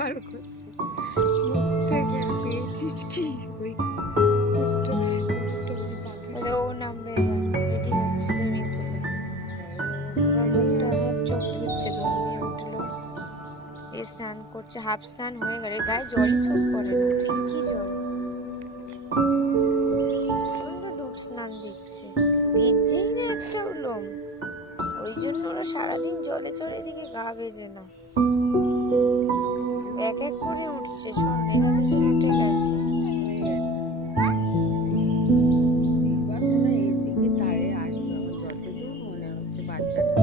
বার করছে মুখ থেকে। পেয়েছিস কি ওই ও নামবে রেডি হচ্ছে সুইমিং পুলে। মুখ চোখ ধুচ্ছে, জল দিয়ে উঠলো, এ স্নান করছে, হাফ স্নান হয়ে গেলে গায়ে জলই সব পড়ে না, সিল্কি জল। প্রচন্ড ডুব স্নান দিচ্ছে, ভিজছেই না একটাও লোম। ওই জন্য ওরা সারাদিন জলে চড়ে, এদিকে গা ভেজে না, এক এক করে উঠছে। শোন, এরা দুজন উঠে গেছে। এবার মনে হয় এর দিকে তারে আসবে, আমার যতদূর মনে হচ্ছে বাচ্চাটা।